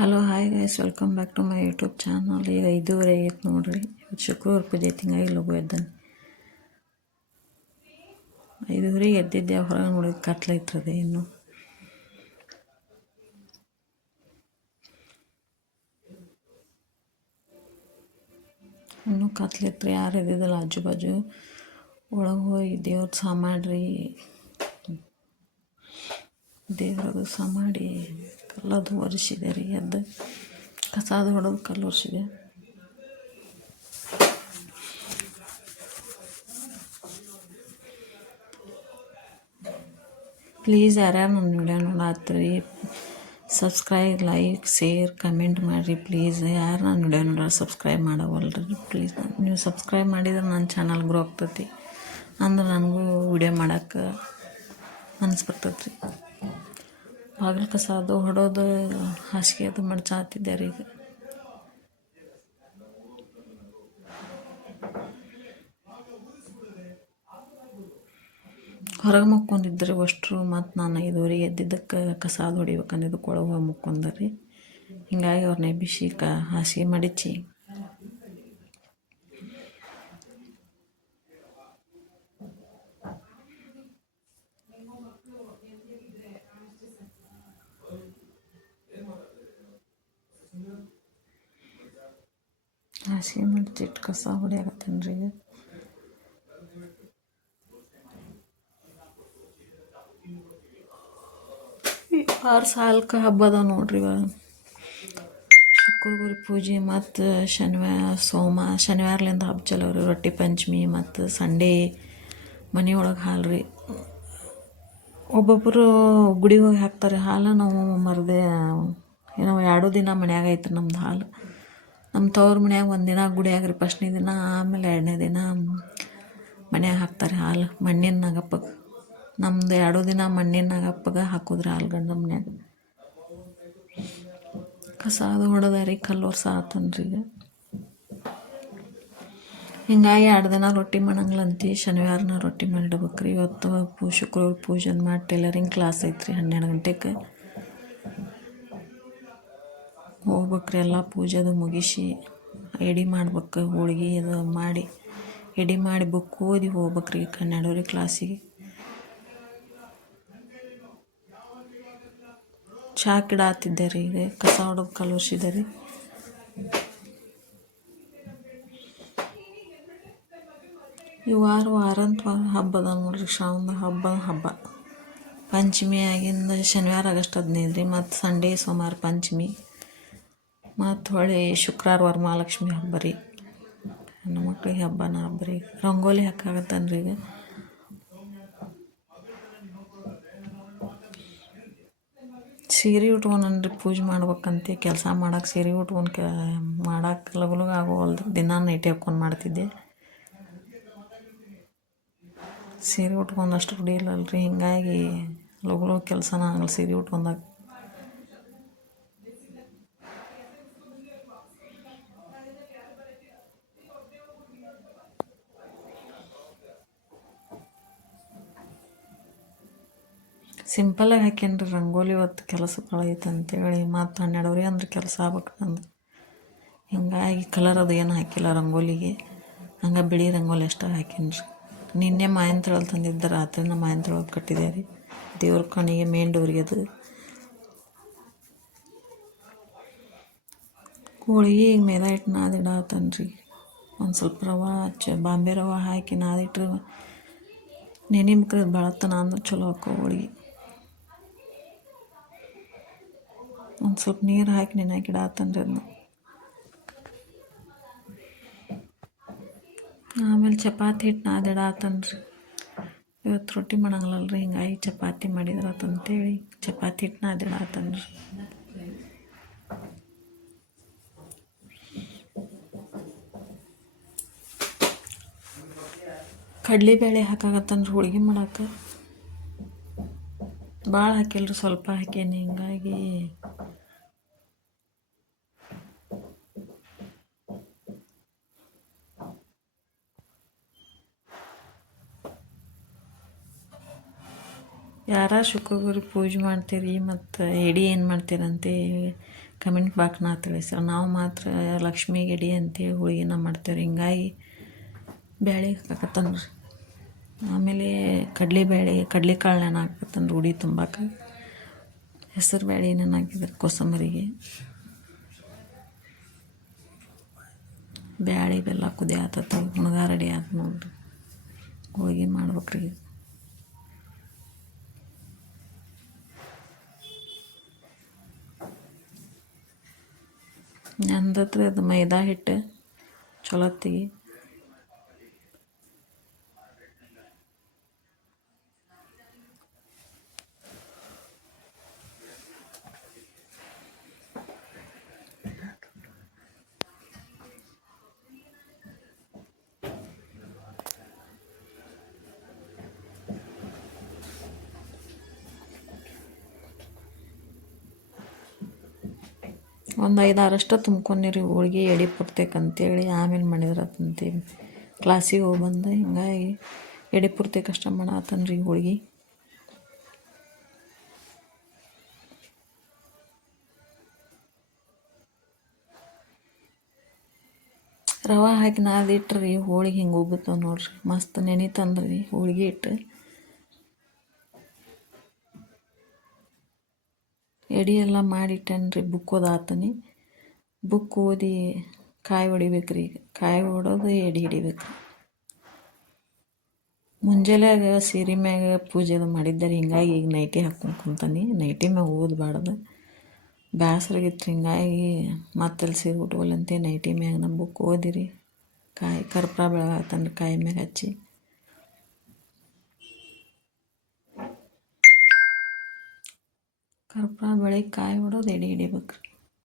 Hello hi guys, welcome back to my YouTube channel. ಈಗ 5:30 ಆಗೈತೆ ನೋಡ್ರಿ. ಇವತ್ತು ಶುಕ್ರವಾರ ಪೂಜೆ ಐತಿ, ಹಿಂಗಾಗಿ ಲಘು ಎದ್ದಾನೆ. 5:30 ಎದ್ದಿದ್ದೆ, ಹೊರಗೆ ನೋಡಿದ ಕತ್ಲೈತ್ರದ ಇನ್ನೂ ಕತ್ಲೈತ್ರಿ. ಯಾರು ಎದ್ದಿದ್ದಲ್ಲ ಆಜು ಬಾಜು. ಒಳಗೆ ಹೋಗಿ ದೇವ್ರ ಸಾಮಾಡ್ರಿ, ದೇವ್ರದು ಸಾಮಾಡಿ ಕಲ್ಲದು ಒರೆಸಿದೆ ರೀ. ಎದ್ದು ಕಸಾದು ಹೊಡೆದು ಕಲ್ಲು ಒರೆಸಿದೆ. ಪ್ಲೀಸ್ ಯಾರ್ಯಾರು ನನ್ನ ವಿಡಿಯೋ ನೋಡತ್ತೀರಿ, ಸಬ್ಸ್ಕ್ರೈಬ್, ಲೈಕ್, ಶೇರ್, ಕಮೆಂಟ್ ಮಾಡಿರಿ ಪ್ಲೀಸ್. ಯಾರು ನನ್ನ ವಿಡಿಯೋ ನೋಡೋರು ಸಬ್ಸ್ಕ್ರೈಬ್ ಮಾಡವಲ್ರಿ ಪ್ಲೀಸ್. ನೀವು ಸಬ್ಸ್ಕ್ರೈಬ್ ಮಾಡಿದ್ರೆ ನನ್ನ ಚಾನಲ್ ಗ್ರೋ ಆಗ್ತೈತಿ, ಅಂದ್ರೆ ನನಗೂ ವಿಡಿಯೋ ಮಾಡೋಕ್ಕೆ ಮನಸ್ಸು ಬರ್ತೈತೆ ರೀ. ಬಾಗಿಲು ಕಸಾದು ಹೊಡೋದು, ಹಾಸಿಗೆ ಅದು ಮಡ್ಚಾತಿದ್ದೆ ರೀ. ಈಗ ಹೊರಗೆ ಮುಕ್ಕೊಂಡಿದ್ರಿ ಅಷ್ಟರು. ಮತ್ತು ನಾನು 5:30 ಎದ್ದಿದ್ದಕ್ಕೆ ಕಸಾದು ಹೊಡಿಬೇಕಂದಿದ್ದಕ್ಕೆ ಒಳಗೆ ಹೋಗಿ ಮುಕ್ಕೊಂಡ್ರಿ. ಹಿಂಗಾಗಿ ಅವ್ರನ್ನ ಎಬ್ಬಿಸಿ ಹಾಸಿಗೆ ಮಡಿಚಿ ಹಾಸಿಗೆ ಮಡಿಚಿಟ್ಟು ಕಸ ಹೊಡಿಯಾಕತ್ತೇನೆ ರೀ. ಈಗ 6 ಸಾಲಕ್ಕೆ ಹಬ್ಬ ಅದಾವ ನೋಡ್ರಿ. ಇವಾಗ ಶುಕ್ರವಾರ ಪೂಜೆ, ಮತ್ತು ಶನಿವಾರಲಿಂದ ಹಬ್ಬ ಚಲೋ ರೀ. ರೊಟ್ಟಿ ಪಂಚಮಿ ಮತ್ತು ಸಂಡೇ ಮನೆಯೊಳಗೆ ಹಾಲು ರೀ. ಒಬ್ಬೊಬ್ಬರು ಗುಡಿಗೆ ಹೋಗಿ ಹಾಕ್ತಾರೆ ಹಾಲು. ನಾವು ಏನೋ 2 ದಿನ ಮನ್ಯಾಗ ಐತ್ರಿ ನಮ್ದು ಹಾಲು. ನಮ್ಮ ತವ್ರ ಮನ್ಯಾಗ 1 ದಿನ ಗುಡಿಯಾಗ ರೀ, ಫಸ್ಟ್ನೇ ದಿನ. ಆಮೇಲೆ 2ನೇ ದಿನ ಮನ್ಯಾಗ ಹಾಕ್ತಾರೆ ಹಾಲು, ಮಣ್ಣಿನ ನಾಗಪ್ಪಗೆ. ನಮ್ದು 2 ದಿನ ಮಣ್ಣಿನ ನಾಗಪ್ಪಗೆ ಹಾಕೋದ್ರಿ ಹಾಲು ಗಂಡ ಮನ್ಯಾಗ. ಕಸ ಅದು ಹೊಡೆದ ರೀ, ಕಲ್ಲು ವರ್ಷ ಆತನ್ರಿ. ಈಗ ಹಿಂಗಾಗಿ 2 ದಿನ ರೊಟ್ಟಿ ಮಾಡಂಗಿಲ್ಲಂತ ಶನಿವಾರನ ರೊಟ್ಟಿ ಮಾಡಿಡ್ಬೇಕ್ರಿ. ಇವತ್ತು ಶುಕ್ರವಾರ ಪೂಜೆ ಮಾಡಿ ಟೈಲರಿಂಗ್ ಕ್ಲಾಸ್ ಐತ್ರಿ 12 ಗಂಟೆಗೆ ಹೋಗ್ಬೇಕ್ರಿ. ಎಲ್ಲ ಪೂಜೆದು ಮುಗಿಸಿ ಎಡೆ ಮಾಡ್ಬೇಕು, ಹೋಳ್ಗೆ ಅದು ಮಾಡಿ ಎಡೆ ಮಾಡಿ ಬುಕ್ ಓದಿ ಹೋಗ್ಬೇಕ್ರಿ 12 ಕ್ಲಾಸಿಗೆ. ಚಹಾ ಕಿಡಾತಿದ್ದೆ ರೀ. ಈಗ ಕಸ ಹೊಡೆದು ಕಲ್ಲು ಒರೆಸಿದೆ ರೀ. ಈ ವಾರಂತ ಹಬ್ಬ ಅದ ನೋಡ್ರಿ. ಶ್ರಾವಣ ಹಬ್ಬ ಪಂಚಮಿ ಆಗಿಂದ ಶನಿವಾರ ಆಗಸ್ಟ್ 15 ರೀ. ಮತ್ತು ಸಂಡೇ ಸೋಮವಾರ ಪಂಚಮಿ, ಮತ್ತು ಹೊಳ್ಳಿ ಶುಕ್ರವಾರ ವರಮಹಾಲಕ್ಷ್ಮಿ ಹಬ್ಬ ರೀ. ಹೆಣ್ಣು ಮಕ್ಳಿಗೆ ಹಬ್ಬ ರೀ. ರಂಗೋಲಿ ಹಾಕಾಗತ್ತನ್ರಿ. ಈಗ ಸೀರೆ ಉಟ್ಕೊಂಡ್ರಿ ಪೂಜೆ ಮಾಡ್ಬೇಕಂತ ಕೆಲಸ ಮಾಡಕ್ಕೆ ಸೀರೆ ಉಟ್ಕೊಂಡು ಮಾಡಕ್ಕೆ ಲಗು ಆಗೋವಲ್ದು. ದಿನ ನೈಟಿ ಹಾಕ್ಕೊಂಡು ಮಾಡ್ತಿದ್ದೆ. ಸೀರೆ ಉಟ್ಕೊಂಡು ಅಷ್ಟು ರೂಢಿಲ್ಲಲ್ರಿ, ಹಿಂಗಾಗಿ ಲಗು ಕೆಲಸನ ಆಗಲ್ಲ ಸೀರೆ ಉಟ್ಕೊಂಡಾಗ. ಸಿಂಪಲಾಗಿ ಹಾಕೇನ್ರಿ ರಂಗೋಲಿ. ಇವತ್ತು ಕೆಲಸ ಭಾಳ ಐತೆ ಅಂತೇಳಿ ಮತ್ತು 12 ಅಂದ್ರೆ ಕೆಲಸ ಆಗ್ಬೇಕು ನಂದು. ಹಿಂಗಾಗಿ ಕಲರ್ ಅದು ಏನು ಹಾಕಿಲ್ಲ ರಂಗೋಲಿಗೆ. ಹಂಗೆ ಬಿಳಿ ರಂಗೋಲಿ ಅಷ್ಟೇ ಹಾಕೀನಿ. ನಿನ್ನೆ ಮಾವಿನ ತಳಲು ತಂದಿದ್ದ, ರಾತ್ರಿನ ಮಾವಿನ ತಳಲು ಕಟ್ಟಿದೆ ರೀ. ದೇವ್ರ ಕಣಿಗೆ ಮೇನ್ ಡೋರಿಗೆ ಅದು ಹೋಳಿಗೆ. ಈಗ ಮೈದಾ ಹಿಟ್ಟು ನಾದಿಡಾತನ್ರಿ. ಒಂದು ಸ್ವಲ್ಪ ರವೆ ಬಾಂಬೆ ರವೆ ಹಾಕಿ ನಾದಿಟ್ರೆ ನೆನಿಬೇಕ್ರಿ. ಅದು ಬೆಳತನ ಅಂದ್ರೆ ಚಲೋ ಹಾಕೋ ಹೋಳಿಗೆ. ಒಂದು ಸ್ವಲ್ಪ ನೀರು ಹಾಕಿ ನೆನೆಯಾಕಿಡಾತನ್ರಿ ಅದನ್ನ. ಆಮೇಲೆ ಚಪಾತಿ ಹಿಟ್ಟು ನಾದಿಡಾತನ್ರಿ. ಇವತ್ತು ರೊಟ್ಟಿ ಮಾಡಂಗಿಲ್ಲಲ್ರಿ, ಹಿಂಗಾಗಿ ಚಪಾತಿ ಮಾಡಿದ್ರಾತಂತೇಳಿ ಚಪಾತಿ ಹಿಟ್ಟು ನಾದಿಡಾತನ್ರಿ. ಕಡಲೆಬೇಳೆ ಹಾಕಾಗತ್ತನ್ರಿ ಹೋಳಿಗೆ ಮಾಡಕ್ಕೆ. ಭಾಳ ಹಾಕಿಲ್ರಿ, ಸ್ವಲ್ಪ ಹಾಕೇನಿ. ಹಿಂಗಾಗಿ ಯಾರ ಶುಕ್ರವಾರ ಪೂಜೆ ಮಾಡ್ತೀರಿ ಮತ್ತು ಎಡೆ ಏನು ಮಾಡ್ತೀರಂತೆ ಕಮೆಂಟ್ ಬಾಕ್ಸ್ನ ತಿಳಿಸ್ರಿ. ನಾವು ಮಾತ್ರ ಲಕ್ಷ್ಮಿಗೆ ಎಡೆ ಅಂತೇಳಿ ಹೋಳಿಗೆನ ಮಾಡ್ತೇವೆ. ಹಿಂಗಾಗಿ ಬ್ಯಾಳೆ ಹಾಕತ್ತನ್ರಿ. ಆಮೇಲೆ ಕಡಲೆ ಕಾಳನ್ನ ಹಾಕತ್ತನ್ರಿ ಉಡಿ ತುಂಬಕ್ಕೆ. ಹೆಸರು ಬೇಳೆ ಏನೇನು ಹಾಕಿದ್ರೆ ಕೋಸಂಬರಿಗೆ ಬ್ಯಾಳೆ ಬೆಲ್ಲ ಕುದಿ ಆತತಿ. ಹುಣಗ ರೆಡಿ ಆಯ್ತು ನೋಡ್ರಿ. ಹೋಳಿಗೆ ಮಾಡ್ಬೇಕ್ರಿ. ನಂದತ್ರ ಅದು ಮೈದಾ ಹಿಟ್ಟು ಚೊಲೋತ್ತಿಗೆ ಒಂದು 5-6 ತುಂಬ್ಕೊಂಡಿರಿ ಹೋಳಿಗೆ ಎಡೆ ಪುರ್ತೇಕಂತೇಳಿ. ಆಮೇಲೆ ಮಾಡಿದ್ರತ್ತಂತೇಳಿ ಕ್ಲಾಸಿಗೆ ಹೋಗಿ ಬಂದು ಹಿಂಗಾಗಿ ಎಡೆ ಪುರ್ತೆ ಕಷ್ಟ ಮಾಡತ್ತನ್ರಿ ಹೋಳಿಗೆ. ರವೆ ಹಾಕಿ ನಾದಿಟ್ರಿ ಹೋಳಿಗೆ ಹಿಂಗೆ ಉಬ್ಬುತ್ತಾವ ನೋಡ್ರಿ. ಮಸ್ತ್ ನೆನಿತಂದ್ರಿ ಹೋಳಿಗೆ ಇಟ್ಟು. ಎಡೆ ಎಲ್ಲ ಮಾಡಿಟ್ಟೇನ್ರಿ. ಬುಕ್ ಓದಾತನಿ. ಬುಕ್ ಓದಿ ಕಾಯಿ ಹೊಡಿಬೇಕ್ರಿ. ಕಾಯಿ ಹೊಡೋದು ಎಡೆ ಹಿಡಿಬೇಕು. ಮುಂಜಾನೆಯಾಗ ಸೀರೆ ಮ್ಯಾಗ ಪೂಜೆ ಅದು ಮಾಡಿದ್ದಾರೆ. ಹಿಂಗಾಗಿ ಈಗ ನೈಟಿ ಹಾಕ್ಕೊಂಡು ಕುಂತಾನೆ. ನೈಟಿ ಮ್ಯಾಗ ಓದಬಾರ್ದು, ಬೇಸರಾಗಿತ್ತು. ಹಿಂಗಾಗಿ ಮತ್ತೆಲ್ಲಿ ಸೀರೆ ಉಟ್ಕೊಲ್ಲಂತೆ ನೈಟಿ ಮ್ಯಾಗ ನಮ್ಮ ಬುಕ್ ಓದಿರಿ. ಕಾಯಿ ಕರ್ಪೂರ ಬೆಳಗಾತನ್ರಿ ಕಾಯಿ ಮ್ಯಾಗ ಹಚ್ಚಿ. ಕರ್ಪೂರ ಬೆಳಗ್ಗೆ ಕಾಯಿ ಹೊಡೋದು ಎಡೆ ಹಿಡಿಬೇಕ್ರಿ.